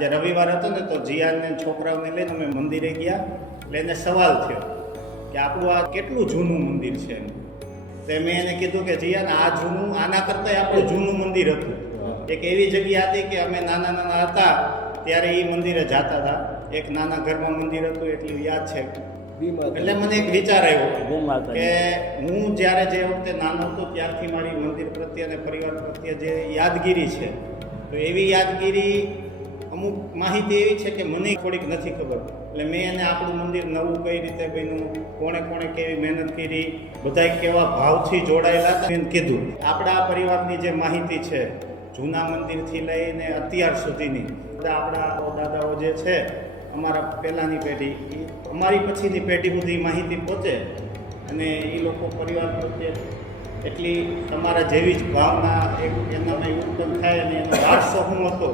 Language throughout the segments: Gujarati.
આજે રવિવાર હતો ને તો જીયાને છોકરાઓને લઈને અમે મંદિરે ગયા. એટલે એને સવાલ થયો કે આપણું આ કેટલું જૂનું મંદિર છે એમ. તો મેં એને કીધું કે જીયાને આ જૂનું આના કરતાં આપણું જૂનું મંદિર હતું. એક એવી જગ્યા હતી કે અમે નાના નાના હતા ત્યારે એ મંદિરે જતા હતા. એક નાના ઘરમાં મંદિર હતું એટલું યાદ છે. એટલે મને એક વિચાર આવ્યો કે હું જ્યારે જે વખતે નાનો હતો ત્યારથી મારી મંદિર પ્રત્યે અને પરિવાર પ્રત્યે જે યાદગીરી છે, તો એવી યાદગીરી અમુક માહિતી એવી છે કે મને થોડીક નથી ખબર. એટલે મેં એને આપણું મંદિર નવું કઈ રીતે બન્યું, કોણે કોણે કેવી મહેનત કરી, બધાય કેવા ભાવથી જોડાયેલા હતા એને કીધું. આપણા પરિવારની જે માહિતી છે જૂના મંદિરથી લઈને અત્યાર સુધીની, બધા આપણા દાદાઓ જે છે અમારા પહેલાંની પેઢી, એ અમારી પછીની પેઢી સુધી માહિતી પહોંચે અને એ લોકો પરિવાર પ્રત્યે એટલી તમારા જેવી જ ભાવના એક એનામાં ઉત્પન્ન થાય અને એનો વારસો શું હતો,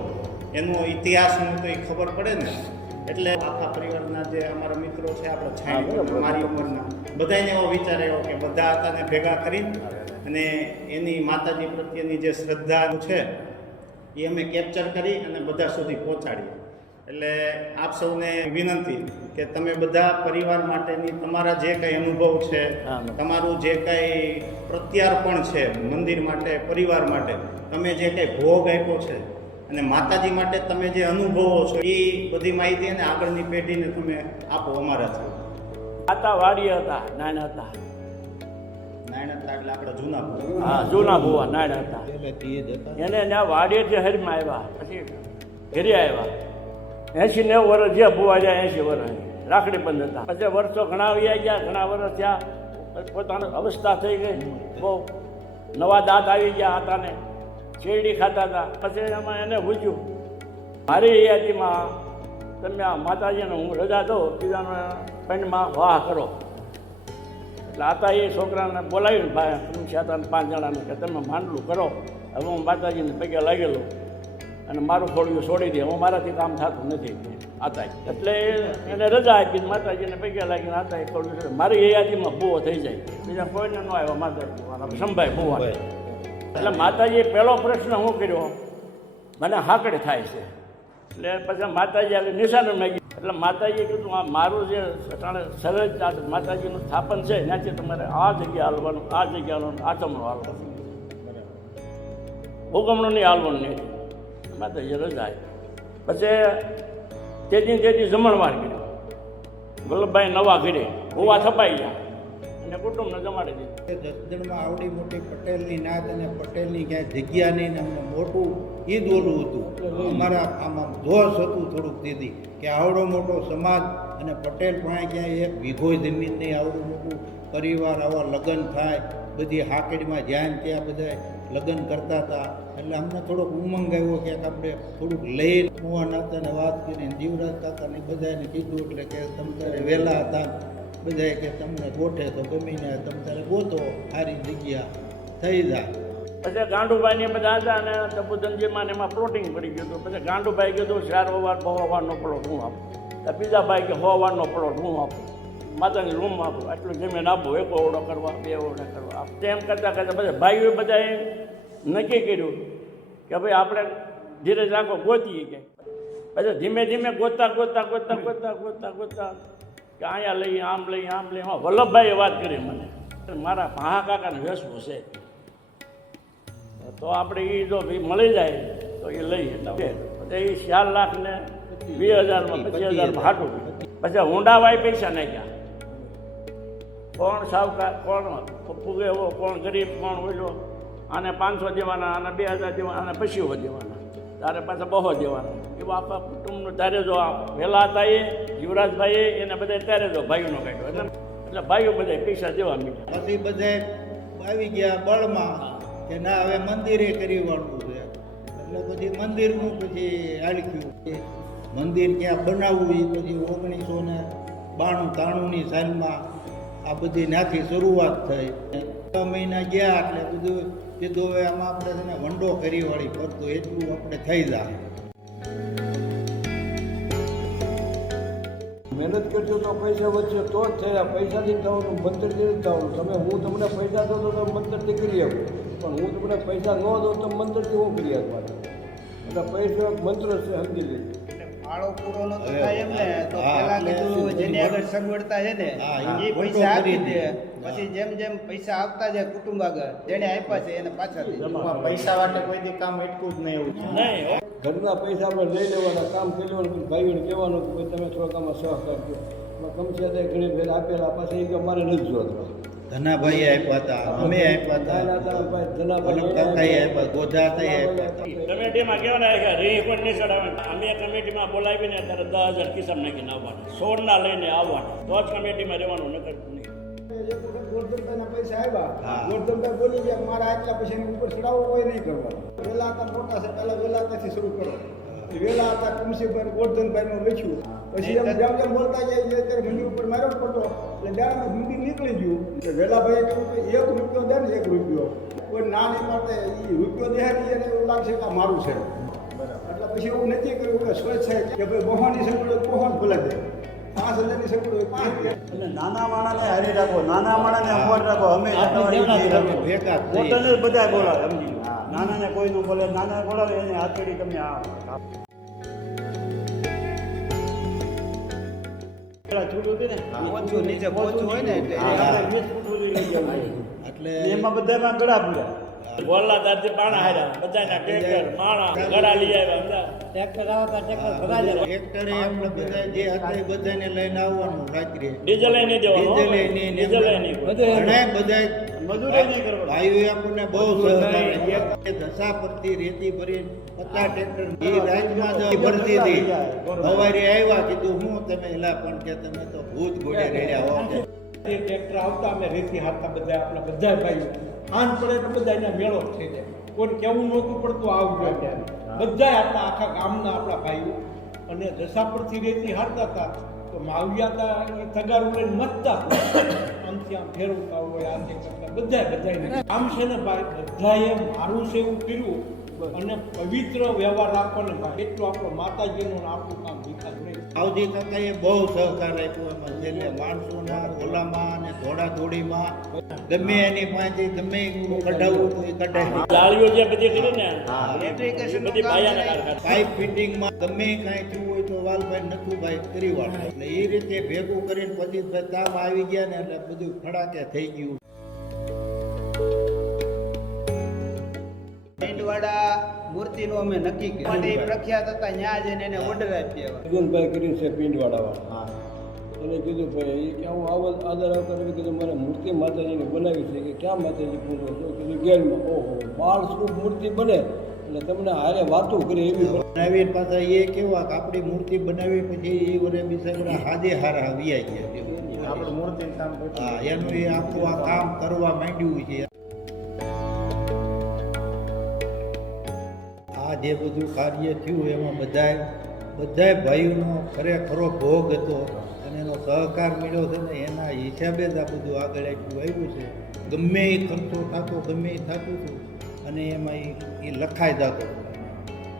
એનો ઇતિહાસ શું હતો એ ખબર પડે ને. એટલે આખા પરિવારના જે અમારા મિત્રો છે, આપણા છાણી મારી ઉંમરના, બધાને એવો વિચાર આવ્યો કે બધા હતાને ભેગા કરીને અને એની માતાજી પ્રત્યેની જે શ્રદ્ધા છે એ અમે કેપ્ચર કરી અને બધા સુધી પહોંચાડીએ. એટલે આપ સૌને વિનંતી કે તમે બધા પરિવાર માટેની તમારા જે કંઈ અનુભવ છે, તમારું જે કંઈ પ્રત્યાર્પણ છે મંદિર માટે, પરિવાર માટે, તમે જે કંઈ ભોગ આપ્યો છે અને માતાજી માટે તમે જે અનુભવો છો એ બધી માહિતી અને આગળની પેઢીને તમે આપો અમારાથી. આતા વાડી હતા, નાના હતા. નાના હતા એટલે આપણા જૂના ભુવા. હા, જૂના ભુવા નાના હતા. એને ત્યાં વાડીએથી હરીમાં આવ્યા, પછી ઘેરી આવ્યા. 80-90 વર્ષ જે ભુવા જાય, 80 વર્ષ રાખડી બંધ હતા. પછી વર્ષો ઘણા આવી ગયા, ઘણા વર્ષ થયા, પોતાની અવસ્થા થઈ ગઈ, બહુ નવા દાંત આવી ગયા હતા ને શેરડી ખાતા હતા. પછી એમાં એને પૂછ્યું, મારી યાદીમાં તમે આ માતાજીને હું રજા દઉં, બીજાના પેન્ડમાં વાહ કરો. એટલે આતા એ છોકરાને બોલાવીને ભાઈ તમે હતા 5 જણાને કે તમે માંડલું કરો, હવે હું માતાજીને પગે લાગેલો અને મારું ખોડિયું છોડી દે, હું મારાથી કામ થતું નથી આતા. એટલે એને રજા આપી, માતાજીને પગે લાગીને આતા એ ખોડિયું છોડી. મારી એ યાદીમાં ભૂવો થઈ જાય, બીજા કોઈને ન આવ્યો માતાજી સંભાય ભૂવા. એટલે માતાજીએ પહેલો પ્રશ્ન શું કર્યો, મને હાકડ થાય છે. એટલે પછી માતાજી આગળ નિશાન માગ્યું. એટલે માતાજીએ કીધું આ મારું જે સરસ માતાજીનું સ્થાપન છે ત્યાંથી તમારે આ જગ્યા હાલવાનું, આ જગ્યા હાલવાનું, આચમણું હાલવાનું, હુકમણું નહીં હાલવાનું નહીં. માતાજી રજા પછી તેથી જમણવાર કર્યું. વલ્લભભાઈ નવા ઘરે હોવા થપાઈ ગયા અને કુટુંબને જમાડી દીધું. જસદણમાં આવડી મોટી પટેલની નાત અને પટેલની ક્યાંય જગ્યા નહીં ને અમને મોટું ઈ જ ઓલું હતું. અમારા આમાં જોશ હતું થોડુંક દીધી કે આવડો મોટો સમાજ અને પટેલ પણ ક્યાંય એક વીઘો જમીન નહીં, આવડું મોટું પરિવાર, આવા લગ્ન થાય, બધી હાકડીમાં જ્યાં ત્યાં બધા લગ્ન કરતા હતા. એટલે અમને થોડોક ઉમંગ આવ્યો કે આપણે થોડુંક લઈ મોહન હતાને વાત કરીને જીવરાજ કાકાને બધાને કીધું. એટલે કે તમે તારે વહેલા હતા, બધાએ કે તમને ગોઠે તો ગમીને તમે તારે ગોતો, સારી જગ્યા થઈ જાય. પછી ગાંડુભાઈને બધા હતા અને તપુધનજીમાં એમાં પ્લોટિંગ પડી ગયું હતું. પછી ગાંડુભાઈ કીધું 4 વાર 6 વારનો પ્લોટ હું આપું. બીજા ભાઈ કે 6 વારનો પ્લોટ હું આપું, માતાની રૂમ આપું, આટલું જમીન આપું, 1 ઓરડો કરવા, 2 ઓરડા કરવા. તેમ કરતાં કરતાં બધા ભાઈઓએ બધાએ નક્કી કર્યું કે ભાઈ આપણે ધીરે રાખો, ગોતીએ કે. પછી ધીમે ધીમે ગોતતા કે અહીંયા લઈએ, આમ લઈએ, આમ લઈએ. એમાં વલ્લભભાઈએ વાત કરી મને, મારા ભાહા કાકાને વેસવું છે, તો આપણે એ જો મળી જાય તો એ લઈએ. પછી એ 4 લાખ ને 20,000માં 25,000માં હાટું. પછી ઊંડાવાય પૈસા નાખ્યા. કોણ સાવકાર, કોણ ફૂગે એવો, કોણ ગરીબ, કોણ ઓછો. આને 500 દેવાના, આને 2,000 દેવાના, આને 25 દેવાના, તારે પાછા 200 દેવાના. એવું આખા કુટુંબનું ત્યારે જો વહેલા હતા એ યુવરાજભાઈએ એને બધા ત્યારે જો ભાઈઓનો કાઢ્યો. એટલે ભાઈઓ બધા પૈસા દેવા મીઠા. પછી બધા આવી ગયા બળમાં કે ના હવે મંદિરે કરી વાળવું છે. એટલે પછી મંદિરનું પછી હાલક્યું. મંદિર ક્યાં બનાવવું એ પછી 1992-93ની સાલમાં આ બધી નાથી શરૂઆત થઈ. 6 મહિના ગયા એટલે બધું કીધું હવે આમાં આપણે તેને વંડો કરી વાળી કરતો એટલું આપણે થઈ જાય. મહેનત કરજો તો પૈસા વધશે તો જ થયા. પૈસાથી થવાનું, મંતરથી જ થવાનું. હું તમને પૈસા દો તો તમે મંતરથી કરી આપો, પણ હું તમને પૈસા ન દઉં તો મંતરથી હું કરી આપવાનું. એટલે પૈસો એક મંત્ર છે, સમજી લેજો. ફાળો પૂરો નતો હવે, થાય એમ ને તો હા, પેલા એટલે કીધું જેની આગળ સગવડતા છે ને હા, એ એ પૈસા આપી કરી દે દે. પછી જેમ જેમ પૈસા આપતા જાય કુટુંબ આગળ જેને આપ્યા છે એને પાછા દે ટૂંકમાં પૈસા માટે કોઈ દી કામ અટકું જ નહીં એવું છે. નહીં હો. ઘરના પૈસા આપણે લઈ લેવાના, કામ કરી લેવાનું, ભાઈઓને કહેવાનું કે ભાઈ તમે થોડાક આમાં સહકાર દો. એમાં કમસે કમ ઘણી ભેર આપેલા પાછા એ કે અમારે નથી જોતવા. ધનાભાઈ આપ્યા હતા, અમે આપ્યા નાના હતા, હતા, ભાઈ ધનાભાઈ વલ્લભ કાકાએ આપ્યા, ગોધાતાએ આપ્યા હતા. કમિટીમાં કહેવાના કે રીહ પણ નહીં ચડાવે. અમે કમિટીમાં બોલાવીને ત્યારે 10,000 ખિસ્સામાં નાખીને આવવાના, 16 લઈને આવવાના, તો જ કમિટીમાં રહેવાનું, નકર નહીં. એક વખત ગોરધનભાઈના પૈસા આવ્યા, હા. ગોરધનભાઈ બોલી ગયા મારા આટલા પૈસાની ઉપર ચડાવો કોઈ નહીં કરવાનો. વહેલા હતા મોટા છે, પહેલા વહેલા હતાથી શરૂ કરો. એ વહેલા હતા કમસીભાઈ ગોરધનભાઈનું લખ્યું. પછી એમ જેમ જેમ બોલતા જાય અત્યારે મંદિર ઉપર માર્યો જ પડતો એટલે ડાયરેક્ટ મંદિર નીકળી ગયું. એટલે વહેલાભાઈએ કહ્યું કે 1 રૂપિયો દે ને 1 રૂપિયો કોઈ ના નહીં પાડે એ રૂપિયો દેહાડી એને એવું લાગશે કે આ મારું છે. એટલે પછી એવું નથી કર્યું કે સ્વચ્છ છે કે ભાઈ બહોની સગવડ હોય બહોન ભલે દે, 5,000ની સગવડ હોય 5 દે. અને નાના માણસને હારી રાખો, નાના માણસને અમર રાખો. અમે અમે ભેગા થઈ. પોતાને જ બધા બોલાવે, સમજી લો. નાનાને કોઈ ન બોલે, નાના બોલાવે એને હાથેડી તમે આ છૂટું હતું ને ઓછું નીચે પોચું હોય ને એટલે હા. આપણે 20 ફૂટ સુધી લઈ જવાનું. એટલે એમાં બધામાં ગળા પૂરા. બોલલા દાદા પાણા હાર્યા, બધાના ટ્રેક્ટર માણા ગળા લઈ આવ્યા. ટ્રેક્ટરે આપણે બધા જે હતા એ બધાને લઈને આવવાનું રાત્રે. ડીઝલ નહીં દેવાનું, ડીઝલે નહીં, ને ડીઝલ નહીં. ઘણા બધા મજૂરી નહીં કરવાની. ભાઈઓએ આપણને બહુ સહકાર આપ્યો. એ દશા પરથી રેતી ભરી 50 ટ્રેક્ટર એ રાતમાં જ ભરતી હતી. સવારે આવ્યા કીધું હું તમે એલા પણ કે તમે તો ભૂત ગોળે રેડ્યા હો કે. એ ટ્રેક્ટર આવતા અમે રેતી હાથતા બધા આપણા બધા ભાઈઓ આન પડે તો બધા એના મેળો જ થઈ જાય. કોઈ કેવું નહોતું પડતું આવજો ત્યારે બધા આપણા આખા ગામના આપણા ભાઈઓ અને દશા પરથી રેતી હારતા હતા તો માવડિયા હતા એ તગારું લઈને મતતા આમથી આમ ફેરવતા હોય આ તે કરતા બધા આમ છે ને ભાઈ બધાએ મારું છે એવું કર્યું અને પવિત્ર વ્યવહાર રાખવાનો ભાઈ એટલું આપણો માતાજીનું ને આપણું કામ વિકાસ નહીં. આવજી કાકાએ બહુ સહકાર આપ્યો એમાં છેલ્લે માણસોના ઓલામાં અને દોડાદોડીમાં ગમે એની પાસે ગમે એવું કઢાવવું તો એ કઢાવી. જાળીઓ જે બધી કરી ને ઇલેક્ટ્રિકેશન બધી પાયાના કારખાના. પાઇપ ફિટિંગમાં ગમે કાંઈ થયું હોય તો વાલભાઈ નથુભાઈ કરી વાળે. એટલે એ રીતે ભેગું કરીને પતિતભાઈ કામ આવી ગયા ને એટલે બધું ખડાકે થઈ ગયું. ઈંટવાડા મૂર્તિનું અમે નક્કી કર્યું માટે એ પ્રખ્યાત હતા ત્યાં જઈને એને ઓર્ડર આપી આવ્યા. અર્જુનભાઈ કરીને છે પિંડવાળાવાળા એને કીધું ભાઈ એ કે હું આદર આવતા કીધું મારે મૂર્તિ માતાજીની બનાવી છે કે ક્યાં માતાજી પૂજો છો કીધું ગેરમાં. ઓહો 12 સ્વરૂપ મૂર્તિ બને એટલે તમને હારે વાતો કરે એવી બનાવી પાછા એ કેવા કે આપણી મૂર્તિ બનાવી પછી એ વરે બિચારા હાજે હારા વિયાઈ ગયા. આપણે મૂર્તિનું કામ કર્યું. હા એનું એ આખું આ કામ કરવા માંડ્યું છે. આ જે બધું કાર્ય થયું એમાં બધાય ભાઈઓનો ખરેખરો ભોગ હતો અને એનો સહકાર મળ્યો છે ને એના હિસાબે જ આ બધું આગળ આવ્યું છે. ગમે એ ખર્ચો થતો ગમે એ થતું હતું અને એમાં એ લખાઈ જતો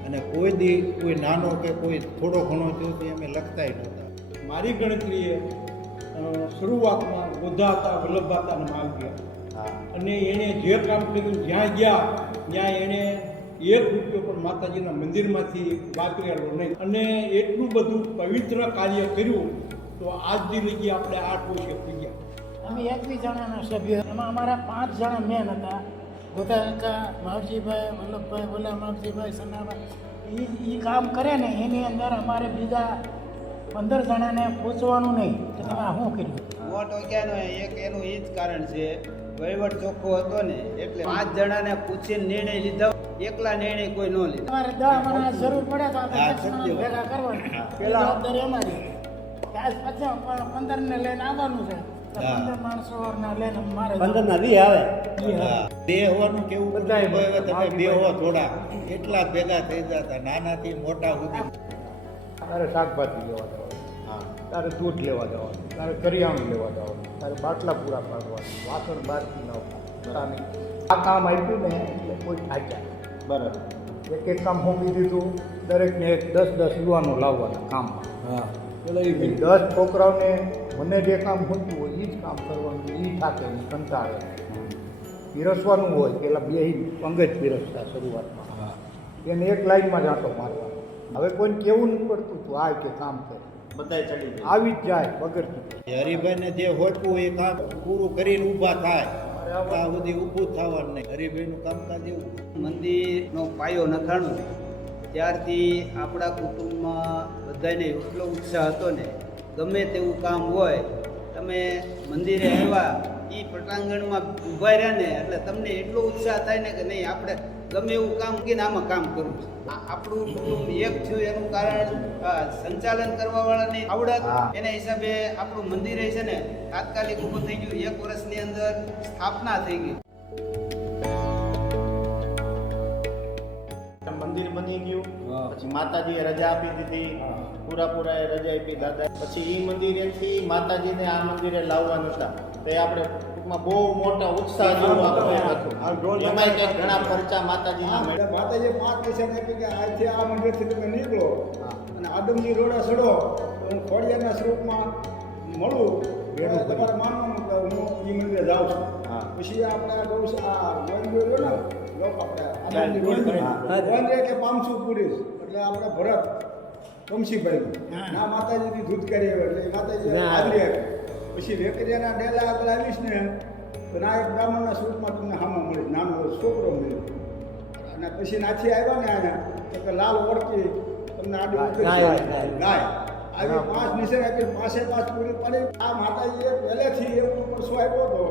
અને કોઈ દી કોઈ નાનો કે કોઈ થોડો ઘણો થયો તો અમે લખતાય નહોતા. મારી ગણતરીએ શરૂઆતમાં ગોધા હતા વલ્લભ હતા અને માવડિયા અને એણે જે કામ કર્યું જ્યાં ગયા ત્યાં એણે 1 રૂપિયો પણ માતાજીના મંદિરમાંથી વાપરેલો નહીં અને એટલું બધું પવિત્ર કાર્ય કર્યું તો આજ દિન આપણે 8 વર્ષે પૂજ્યા. અમે 21 જણાના સભ્યો એમાં અમારા 5 જણા મેન હતા. ગોધા કાકા, માવજીભાઈ, વલ્લભભાઈ, બોલા માવજીભાઈ, સનાભાઈ એ કામ કરે ને એની અંદર અમારે બીજા 15 જણાને પૂછવાનું નહીં કે તમે આ શું કર્યું. મોટ ઓક્યાનો એક એનું એ જ કારણ છે વહીવટ ચોખ્ખો હતો ને એટલે 5 જણાને પૂછીને નિર્ણય લીધો. એકલા નિર્ણય કોઈ ન લીધો. તમારે 10 માણસ જરૂર પડે તો આપણે હા, 10 જણા સત્ય વાત. ભેગા કરવાના. પેલા જવાબદારી અમારી ત્યાર પછી પણ 15 ને લઈને આવવાનું છે. તો હા. 15 માણસોના લઈને મારે 15 ના દી આવે. બેહવાનું કેવું બધાય હવે તમે બેહો થોડા એટલા જ ભેગા થઈ જતા નાનાથી મોટા સુધી. તારે શાકભાજી લેવા જવાનું, તારે દૂધ લેવા જવાનું, તારે કરિયાણું લેવા જવાનું, તારે બાટલા પૂરા પાડવાનું, વાસણ બહારથી ન આવતા. આ કામ આપ્યું ને એટલે કોઈ થાક્યા બરાબર. એક કામ સોંપી દીધું, દરેકને 10 યુવાનો લાવવાના કામમાં. હા પેલા એ 10 છોકરાઓને મને જે કામ હોતું હોય એ જ કામ કરવાનું, એ થાકે નહીં, કંટાળે. પીરસવાનું હોય પેલા બે પંગે જ પીરસતા શરૂઆતમાં. એને એક લાઈનમાં જ આંટો મારવાનો, હવે કોઈને કેવું નથી પડતું તું આ કે કામ કરે બધાય ચડી ગયા. આવી જ જાય વગર કીધે. હરિભાઈને જે હોટવું એ કામ પૂરું કરીને ઊભા થાય ત્યાં સુધી ઊભું થવાનું નહીં. હરિભાઈનું કામકાજ એવું. મંદિરનો પાયો નખાણો ને ત્યારથી આપણા કુટુંબમાં બધાને એટલો ઉત્સાહ હતો ને ગમે તેવું કામ હોય તમે મંદિરે આવ્યા એ પટાંગણમાં ઊભા રહ્યા ને એટલે તમને એટલો ઉત્સાહ થાય ને કે નહીં આપણે ગમે એવું કામ કહીને આમાં કામ કરવું છે. આપણું કુટુંબ એક થયું એનું કારણ સંચાલન કરવાવાળાની આવડત એના હિસાબે આપણું મંદિર છે ને તાત્કાલિક ઊભું થઈ ગયું. 1 વર્ષની અંદર સ્થાપના થઈ ગઈ. મંદિર બની ગયું, પછી માતાજીએ રજા આપી દીધી, પૂરા રજા આપી દાદા. પછી એ મંદિરેથી માતાજીને આ મંદિરે લાવવાનું હતા તે આપણે ટૂંકમાં બહુ મોટા ઉત્સાહ જેવું આપણે હતું. એમાંય કંઈક ઘણા ખર્ચા માતાજીના મળ્યા. માતાજી 5 પૈસા આપી કે આજથી આ મંદિરથી તમે નીકળો અને આદમજી રોડા ચડો તો હું ખોડિયારના સ્વરૂપમાં મળું તમારે માનવાનું કે હું એ મંદિરે જાઉં છું. પછી આપણે આ ગોવિંદ ને લોક આપણે ગોવિંદ કે પામસું પુરીશ એટલે આપણે ભરત કમસીભાઈ ના માતાજીની દૂધ કરી એટલે માતાજી હાજરી આવે. પછી વેકરિયાના ડેલા આગળ આવીશ ને તો ના એક બ્રાહ્મણના સ્વરૂપમાં તમને હામો મળી નાનો છોકરો મળ્યો અને પછી નાથી આવ્યા ને આને તો લાલ ઓળખી તમને આડી ગાય આવી 5 નિશાન આપી 5 પૂરી પડી. આ માતાજીએ પહેલેથી એવું પરસો આપ્યો હતો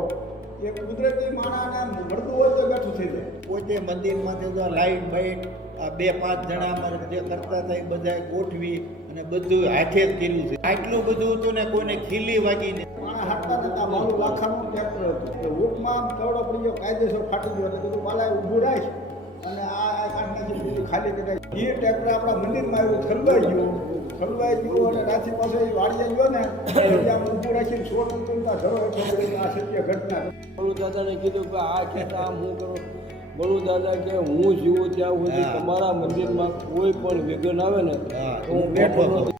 કે કુદરતી માણાને મળતું હોય તો બેઠું થઈ જાય. પોતે મંદિરમાંથી જો લાઈટ બાઈટ આ 2-5 જણા અમારે જે કરતા હતા એ બધા ગોઠવી અને બધું હાથે જ કર્યું છે. આટલું બધું હતું ને કોઈને ખીલી વાગી ને માણા હાંકતા નતા મારું લાખાનું ટ્રેક્ટર હતું એ હુકમાં થોડો પડી ગયો કાયદેસર ફાટી ગયો એટલે બધું બાલાએ ઊભું રાખ અને આ કાઢનાથી બધું ખાલી કરાય. એ ટ્રેક્ટર આપણા મંદિરમાં આવ્યું ખલવાઈ ગયું અને રાથી પાસે એ વાડીએ ગયો ને ત્યાં ઊભું રાખીને છોડ મૂકતા ધરો આ સત્ય ઘટના. બળુ દાદાને કીધું કે આ ખેતા આમ હું કરું. બળુ દાદા કે હું જીવું ત્યાં સુધી તમારા મંદિરમાં કોઈ પણ વિઘ્ન આવે ને તો હું બેઠો નથી.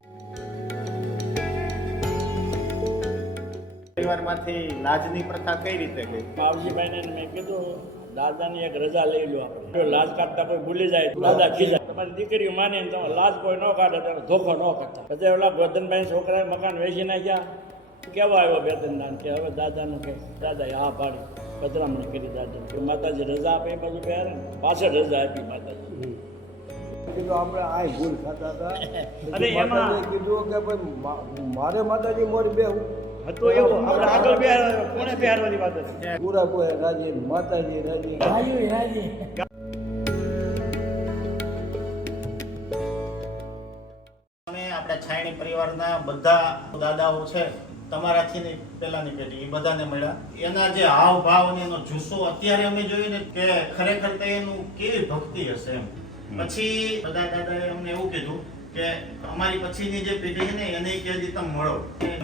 પરિવારમાંથી લાજની પ્રથા કઈ રીતે ગઈ? માવજીભાઈને મેં કીધું દાદાની એક રજા લઈ લો આપણે. જો લાજ કાઢતા કોઈ ભૂલી જાય તો દાદા ખીજાય. તમારી દીકરીઓ માને ને તમે લાજ કોઈ ન કાઢે તો ધોખો ન કરતા. પછી ઓલા ગોધનભાઈ છોકરાએ મકાન વેચી નાખ્યા. કેવા આવ્યો બેદનદાન કે હવે દાદાનું કે દાદાએ હા પાડી પધરામણી કરી દાદા કે માતાજી રજા આપે એ બાજુ પહેરે ને પાછળ રજા આપી માતાજી. કીધું આપણે આ ભૂલ થતા હતા. અરે એમાં માતાજીએ કીધું કે ભાઈ મારે માતાજી મોરી બે હતું એવું આપણે આગળ કોને પહેરવાની વાત હતી. પૂરા કોઈ રાજી માતાજી રાજી. ભાઈઓ રાજી અમે આપણા છાયણી પરિવારના બધા દાદાઓ છે તમારાથી પહેલાની પેઢી એ બધાને મળ્યા. એના જે હાવ ભાવ અને એનો જુસ્સો અત્યારે અમે જોયું ને કે ખરેખર તે એનું કેવી ભક્તિ હશે એમ. પછી બધા દાદાએ અમને એવું કીધું કે અમારી પછીની જે પેઢી છે ને એને કે હજી તમે મળો.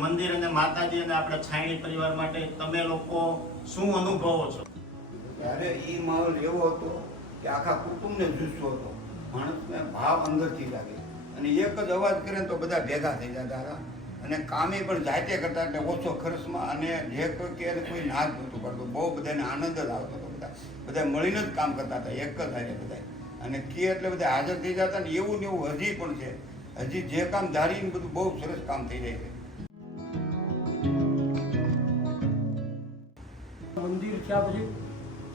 મંદિર અને માતાજી અને આપણા છાયણી પરિવાર માટે તમે લોકો શું અનુભવો છો? ત્યારે એ માહોલ એવો હતો કે આખા કુટુંબને જુસ્સો હતો. માણસને ભાવ અંદરથી લાગે અને એક જ અવાજ કરે ને તો બધા ભેગા થઈ જતા હતા અને કામે પણ જાતે કરતા એટલે ઓછો ખર્ચમાં અને જે કોઈ કે કોઈ ના જ નહોતું પડતું. બહુ બધાને આનંદ જ આવતો હતો. બધા મળીને જ કામ કરતા હતા એક જ હારે બધા અને કે એટલે બધા હાજર થઈ જતા ને એવું ને એવું હજી પણ છે. હજી જે કામ ધારીને બધું બહુ સરસ કામ થઈ જાય છે. મંદિર થયા પછી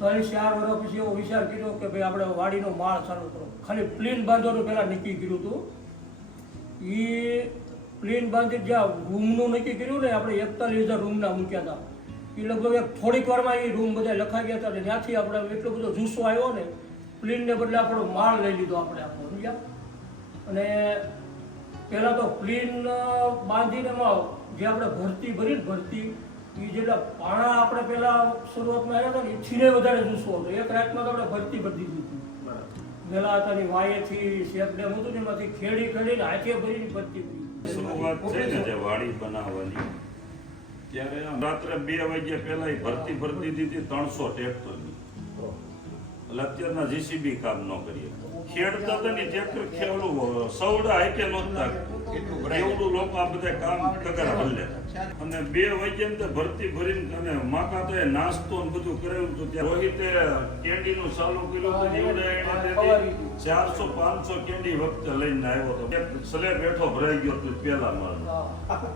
3-4 વર્ષ પછી એવો વિચાર કર્યો કે ભાઈ આપણે વાડીનો માળ ચાલુ કરો. ખાલી પ્લેન બાંધવાનું પહેલાં નક્કી કર્યું હતું. એ પ્લેન બાંધી જ્યાં રૂમનું નક્કી કર્યું ને આપણે 41,000 રૂમના મૂક્યા હતા. એ લગભગ થોડીક વારમાં એ રૂમ બધા લખાઈ ગયા હતા અને ત્યાંથી આપણે એટલો બધો જુસ્સો આવ્યો ને પ્લેનને બદલે આપણો માળ લઈ લીધો આપણે સમજ્યા. અને પહેલાં તો પ્લેન બાંધીને જે આપણે ભરતી એ જેટલા પાણા આપણે પહેલાં શરૂઆતમાં આવ્યા હતા ને એથીને વધારે જુસ્સો હતો. એક રાતમાં તો આપણે ભરતી દીધી હતી. પહેલાં હતાની વાયેથી શેપ ડેમ હતું ને એમાંથી ખેડીને હાથે ભરીને ભરતી શરૂઆત થઈ ને જે વાડી બનાવવાની ત્યારે રાત્રે 2 વાગ્યા પહેલા ભરતી દીધી 300 ટ્રેક્ટરની. એટલે અત્યારના જીસીબી કામ ન કરીએ ખેડતા હતા ને ટ્રેક્ટર ખેવડું સવડા હાઈટે નહોતા એવડું લોકો આ બધા કામ કગર હલે અને 2 વાગ્યા ને ભરતી ભરીને અને માકાતોએ નાસ્તો ને બધું કરેલું હતું ત્યાં રોહિતે કેન્ડીનું ચાલુ કર્યું હતું એવડે એને 400-500 કેન્ડી વખતે લઈને આવ્યો હતો એક સ્લેબ બેઠો ભરાઈ ગયો હતો પેલા માળ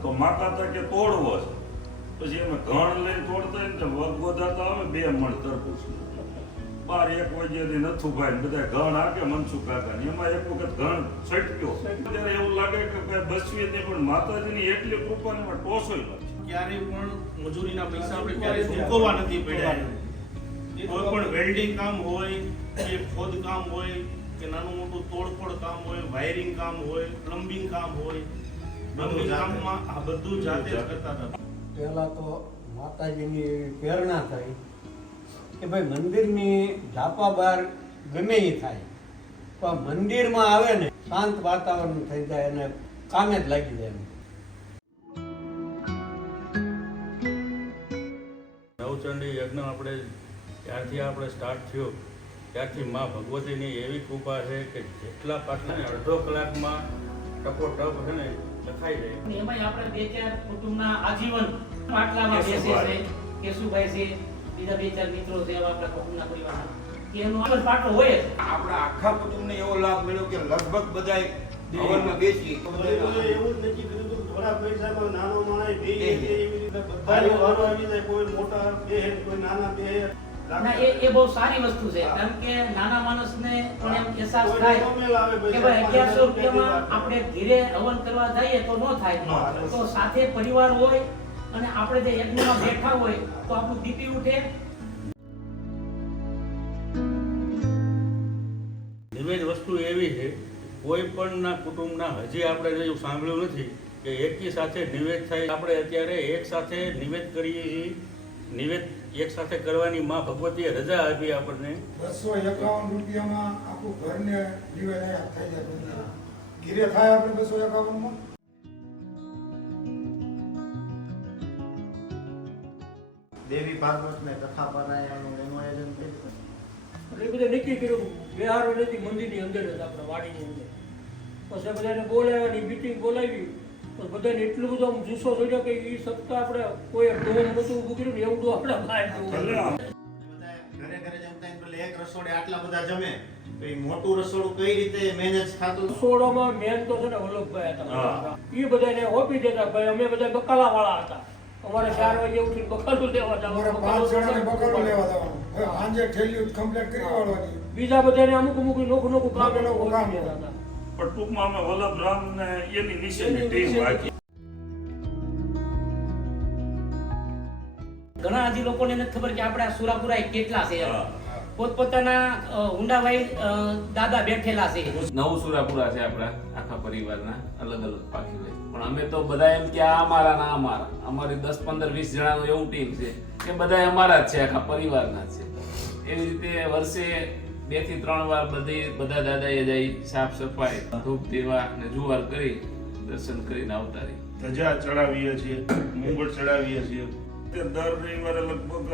તો માકાતા કે તોડવો છે પછી એમાં ઘણ લઈને તોડતા ને વગોદાતા આવે 2 મણ તરબૂચ 12-1 વાગ્યાથી નથુભાઈ ને બધા ઘણ આકે મનસુખ કાકા ને એમાં એક વખત ઘણ છટક્યો ત્યારે એવું લાગે કે કઈ બસવી નહીં પણ માતાજીની એટલી કૃપા ને એમાં ટોસોય નથી ક્યારેય પણ મજૂરીના પૈસા આપણે ક્યારેય ચૂકવવા નથી પડ્યા કોઈ પણ વેલ્ડિંગ કામ હોય કે ખોદકામ હોય કે નાનું મોટું તોડફોડ કામ હોય વાયરિંગ કામ હોય પ્લમ્બિંગ કામ હોય પ્લમ્બિંગ કામમાં આ બધું જાતે જ કરતા હતા. પહેલાં તો માતાજીની પ્રેરણા થઈ કે ભાઈ મંદિરની ઝાપા બહાર ગમે એ થાય પણ મંદિરમાં આવે ને શાંત વાતાવરણ થઈ જાય અને કામે જ લાગી જાય. નવચંડી યજ્ઞ આપણે ત્યારથી આપણે સ્ટાર્ટ થયો ત્યારથી મા ભગવતીની એવી કૃપા છે કે જેટલા પાછળ 1/2 કલાકમાં ટપોટપ છે ને લખાઈ જાય. એમાં આપણે 2-4 કુટુંબના આજીવન માટલામાં બેસે છે કેશુભાઈ છે બીજા 2-4 મિત્રો છે એવા આપણા કુટુંબના પરિવારના એનો આખો પાટો હોય જ. આપણા આખા કુટુંબને એવો લાભ મળ્યો કે લગભગ બધાય હવનમાં બેસી એવું જ નથી કીધું થોડા પૈસા કોઈ નાનો માણસ બે એવી રીતે બધાને વારો આવી જાય કોઈ મોટા બે કોઈ નાના બે ના એ બહુ સારી વસ્તુ છે કારણ કે નાના માણસને પણ એમ અહેસાસ થાય કે ભાઈ 1100 રૂપિયામાં આપણે ઘરે હવન કરવા જઈએ તો ન થાય તો સાથે પરિવાર હોય અને આપણે જે યજ્ઞમાં બેઠા હોય તો આપણું દીપી ઉઠે. નિવેદ વસ્તુ એવી છે કોઈ પણ ના કુટુંબના હજી આપણે જો સાંભળ્યું નથી કે એકી સાથે નિવેદ થાય. આપણે અત્યારે એક સાથે નિવેદ કરીએ છીએ. નિવેદ એક સાથે કરવાની માં ભગવતીએ રજા આપી આપણને. 251 રૂપિયામાં આખું ઘરને નિવેદ થઈ જાય. ઘીરે થાય આપણે 251 માં. દેવી ભાગવતને કથા પારાયણનું એનું આયોજન કર્યું. એટલે એ બધા નક્કી કર્યું બિહાર નથી મંદિરની અંદર જ આપણે વાડીની અંદર પછી બધાને બોલાવ્યા મીટિંગ બોલાવી તો બધાને એટલું બધું આમ જુસ્સો ચડ્યો કે એ સપ્તાહ આપણે કોઈ ડોમ બધું ઊભું કર્યું ને એવું આપણે બહાર ઘરે ઘરે જમતા એટલે એક રસોડે આટલા બધા જમે તો એ મોટું રસોડું કઈ રીતે મેનેજ થતું? રસોડામાં મેન તો છે ને વલ્લભભાઈ હતા એ બધાને ઓપી દેતા ભાઈ અમે બધા બકાલા વાળા હતા. અમારે 4 વાગે ઉઠીને બકાલું લેવા જવાનું. 5 જણાને બકાલું લેવા જવાનું. હવે સાંજે ઠેલિયું કમ્પ્લીટ કરી વાળવાની. બીજા બધાને અમુક નોખું કામ કામ હતા. પણ ટૂંકમાં અમે વલ્લભરામ ને એની નીચેની ટીમ રાખી. ઘણા હજી લોકોને નથી ખબર કે આપણા સુરાપુરા કેટલા છે. પોતપોતાના હુંડાભાઈ દાદા બેઠેલા છે. 9 સુરાપુરા છે આપણા આખા પરિવારના અલગ અલગ પાકી હોય પણ અમે તો બધા એમ કે આ અમારા ના અમારા અમારી 10, 15, 20 જણાનું એવું ટીમ છે કે બધા અમારા જ છે આખા પરિવારના જ છે. એવી રીતે વર્ષે 2 થી 3 વાર બધા દાદાએ જઈ સાફ સફાઈ ધૂપ દીવા અને જુવાર કરી દર્શન કરીને આવતા રહી. ધજા ચડાવીએ છીએ, મુગટ ચડાવીએ છીએ. દર રવિવારે લગભગ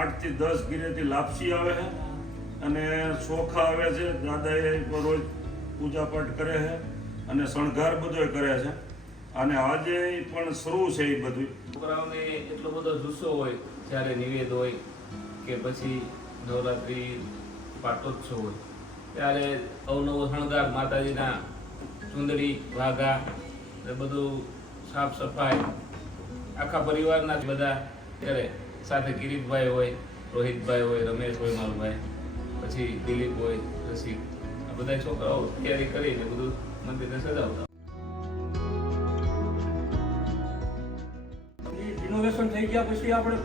8 થી 10 ઘીરેથી લાપસી આવે છે અને ચોખા આવે છે. દાદાએ રોજ પૂજા પાઠ કરે છે અને શણગાર બધો કરે છે અને આજે પણ શરૂ છે એ બધું. છોકરાઓને એટલો બધો જુસ્સો હોય જ્યારે નિવેદ હોય કે પછી નવરાત્રિ પાટોત્સવ હોય ત્યારે અવનવો શણગાર માતાજીના ચુંદડી વાઘા એ બધું સાફ સફાઈ આખા પરિવારના જ બધા કરે. સાથે કિરીટભાઈ હોય, રોહિતભાઈ હોય, રમેશ હોય મારો ભાઈ, પછી દિલીપ હોય, રસિક, આ બધા છોકરાઓ તૈયારી કરીને બધું મંદિરને સજાવતા. રિનોવેશન થઈ ગયા પછી આપણે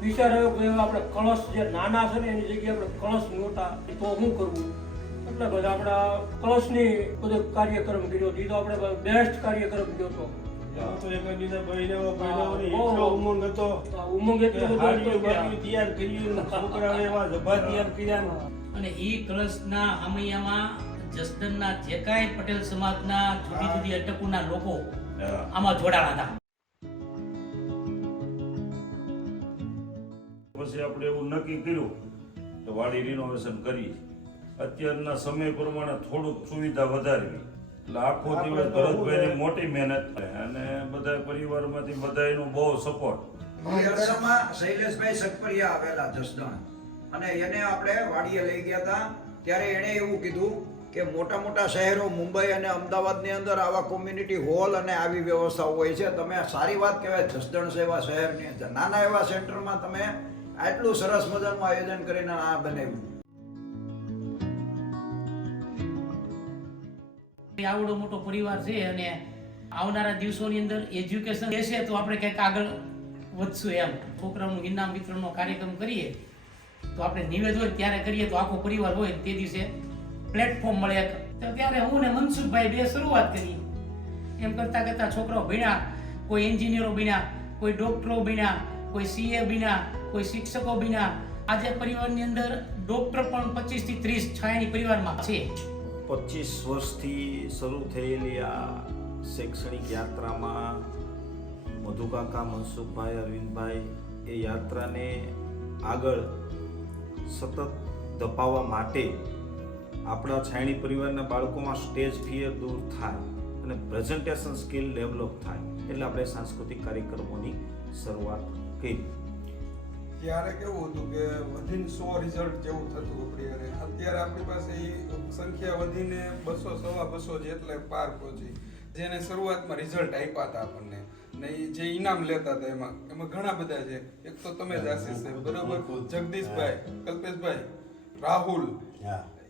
વિચાર આવ્યો કે આપણે કળશ જે નાના છે ને એની જગ્યાએ આપણે કળશ મોટા તો શું કરવું એટલે બધા આપણા કળશની બધો કાર્યક્રમ કર્યો દીધો. આપણે બેસ્ટ કાર્યક્રમ કર્યો હતો. ઉમંગ હતો. ઉમંગ એટલો બધો તૈયાર કર્યું છોકરાઓ એવા જભા તૈયાર કર્યા. અને એ કળશના આમૈયામાં જસદણના જે કાંઈ પટેલ સમાજના જુદી જુદી અટકુના લોકો આમાં જોડાણા હતા. પછી આપણે એવું નક્કી કર્યું કે વાડી રિનોવેશન કરી અત્યારના સમય પ્રમાણે થોડુંક સુવિધા વધારવી. એટલે આખો દિવસ ભરતભાઈની મોટી મહેનત અને બધા પરિવારમાંથી બધાનો બહુ સપોર્ટ. અરસામાં શૈલેષભાઈ સકપરિયા આવેલા જસદણ, અને એને આપણે વાડીએ લઈ ગયા હતા. ત્યારે એણે એવું કીધું કે મોટા મોટા શહેરો મુંબઈ અને અમદાવાદની અંદર આવા કોમ્યુનિટી હોલ અને આવી વ્યવસ્થાઓ હોય છે. તમે સારી વાત કહેવાય, જસદણ સેવા શહેરની અંદર નાના એવા સેન્ટરમાં તમે આટલું સરસ મજાનું આયોજન કરીને આ બનાવ્યું. આવડો મોટો પરિવાર છે અને આવનારા દિવસોની અંદર એજ્યુકેશન રહેશે તો આપણે કંઈક આગળ વધશું એમ. છોકરાઓનું ઇનામ વિતરણનો કાર્યક્રમ કરીએ તો આપણે નિવેદ હોય ત્યારે કરીએ તો આખો પરિવાર હોય તે દિવસે પ્લેટફોર્મ મળે. તો ત્યારે હું ને મનસુખભાઈ બે શરૂઆત કરી. એમ કરતા કરતા છોકરાઓ ભણ્યા, કોઈ એન્જિનિયરો બન્યા, કોઈ ડોક્ટરો બન્યા, કોઈ સીએ બન્યા, કોઈ શિક્ષકો બન્યા. આજે પરિવારની અંદર ડોક્ટર પણ 25 થી 30 છાયાની પરિવારમાં છે. 25 વર્ષથી શરૂ થયેલી આ શૈક્ષણિક યાત્રામાં મધુકાકા, મનસુખભાઈ, અરવિંદભાઈ એ યાત્રાને આગળ સતત ધપાવવા માટે આપણા છાયણી પરિવારના બાળકોમાં સ્ટેજ ફિયર દૂર થાય અને પ્રેઝન્ટેશન સ્કિલ ડેવલપ થાય એટલે આપણે સાંસ્કૃતિક કાર્યક્રમોની શરૂઆત કરી. ત્યારે કેવું હતું કે વધીને 100 રિઝલ્ટ જેવું થતું આપણી, અને અત્યારે આપણી પાસે એ સંખ્યા વધીને 200 સવા 200 જેટલે પાર પહોંચી. જેને શરૂઆતમાં રિઝલ્ટ આપ્યા હતા આપણને ને જે ઇનામ લેતા હતા એમાં ઘણા બધા છે. એક તો તમે જ આશીષ સાહેબ, બરાબર, જગદીશભાઈ, કલ્પેશભાઈ, રાહુલ,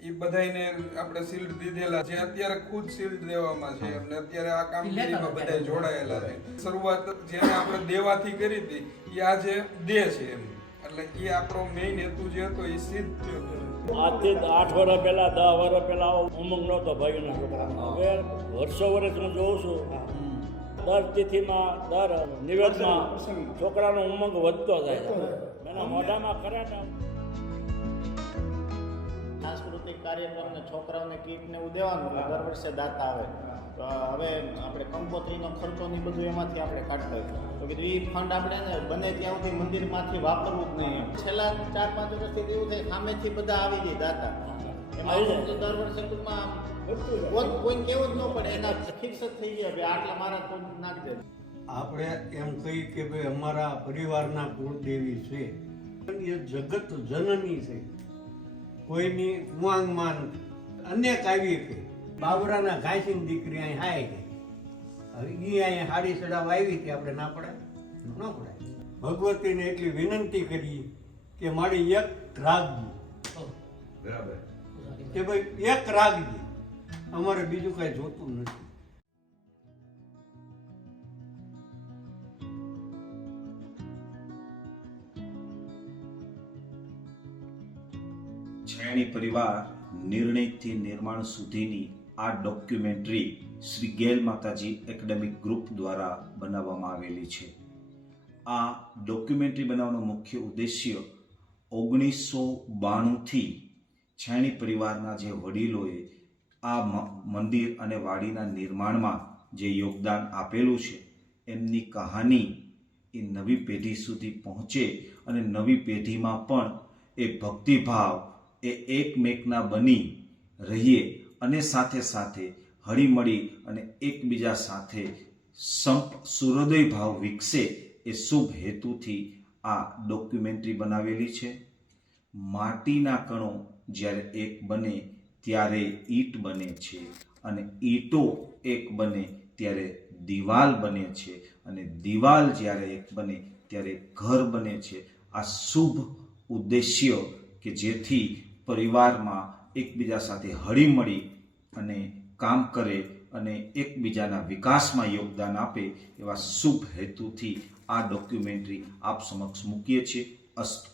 એ બધાને આપણે શિલ્ડ દીધેલા છે. અત્યારે ખુદ શિલ્ડ દેવામાં છે એમને. અત્યારે આ કામગીરીમાં બધા જોડાયેલા છે. શરૂઆત જેને આપણે દેવાથી કરી હતી એ આજે દે છે એમ. એટલે એ આપણો મેઇન હેતુ જે હતો એ સિદ્ધ થયો. આજથી 8 વર્ષ પહેલા 10 વર્ષ પહેલા ઉમંગ નહોતો ભાઈઓના છોકરાનો. હવે વર્ષો વર્ષ હું જોઉં છું, દર તિથિમાં, દર નિવેદમાં છોકરાનો ઉમંગ વધતો જાય છે. એના મોઢામાં કરાટા. સાંસ્કૃતિક કાર્યક્રમને છોકરાઓને કીટ ને એવું દેવાનું, દર વર્ષે દાતા આવે. તો હવે આપણે કંકોત્રીનો ખર્ચો ને બધું એમાંથી આપણે કાઢતા હોય. તો કીધું એ ફંડ આપણે ને બને ત્યાં સુધી મંદિરમાંથી વાપરવું જ નહીં. છેલ્લા 4-5 વર્ષથી એવું થાય, સામેથી બધા આવી ગઈ દાતા. એમાં દર વર્ષે ટૂંકમાં કોઈ કેવું જ ન પડે, એના ફિક્સ જ થઈ ગયા ભાઈ આટલા મારા તો નાખ દે. આપણે એમ કહી કે ભાઈ અમારા પરિવારના કુળદેવી છે, એ જગત જનની છે, કોઈની ઉમાંગમાં અનેક આવી કે બાબરાના ઘાસીની દીકરી અહીં હાય ગઈ. હવે એ અહીંયા હાડી ચડાવવા આવી હતી, આપણે ના પડાય? ન પડાય. ભગવતીને એટલી વિનંતી કરી કે મારી એક રાખજી, બરાબર, કે ભાઈ એક રાખજી, અમારે બીજું કઈ જોતું નથી. છાયણી પરિવાર નિર્ણયથી નિર્માણ સુધીની આ ડોક્યુમેન્ટરી શ્રી ગેલ માતાજી એકેડેમિક ગ્રુપ દ્વારા બનાવવામાં આવેલી છે. આ ડોક્યુમેન્ટરી બનાવવાનો મુખ્ય ઉદ્દેશ્ય 1992થી છાયણી પરિવારના જે વડીલોએ આ મંદિર અને વાડીના નિર્માણમાં જે યોગદાન આપેલું છે એમની કહાની એ નવી પેઢી સુધી પહોંચે અને નવી પેઢીમાં પણ એ ભક્તિભાવ એ એકમેકના બની રહીએ અને સાથે સાથે હળીમળી અને એકબીજા સાથે સૂર્યોદય ભાવ વિકસે એ શુભ હેતુથી આ ડોક્યુમેન્ટરી બનાવેલી છે. માટીના કણો જ્યારે એક બને ત્યારે ઈંટ બને છે અને ઈંટો એક બને ત્યારે દિવાલ બને છે અને દિવાલ જ્યારે એક બને ત્યારે ઘર બને છે. આ શુભ ઉદ્દેશ્ય કે જેથી પરિવારમાં એકબીજા સાથે હળીમળી અને કામ કરે અને એકબીજાના વિકાસમાં યોગદાન આપે એવા શુભ હેતુથી આ ડોક્યુમેન્ટરી આપ સમક્ષ મૂકીએ છીએ. અસ્તુ.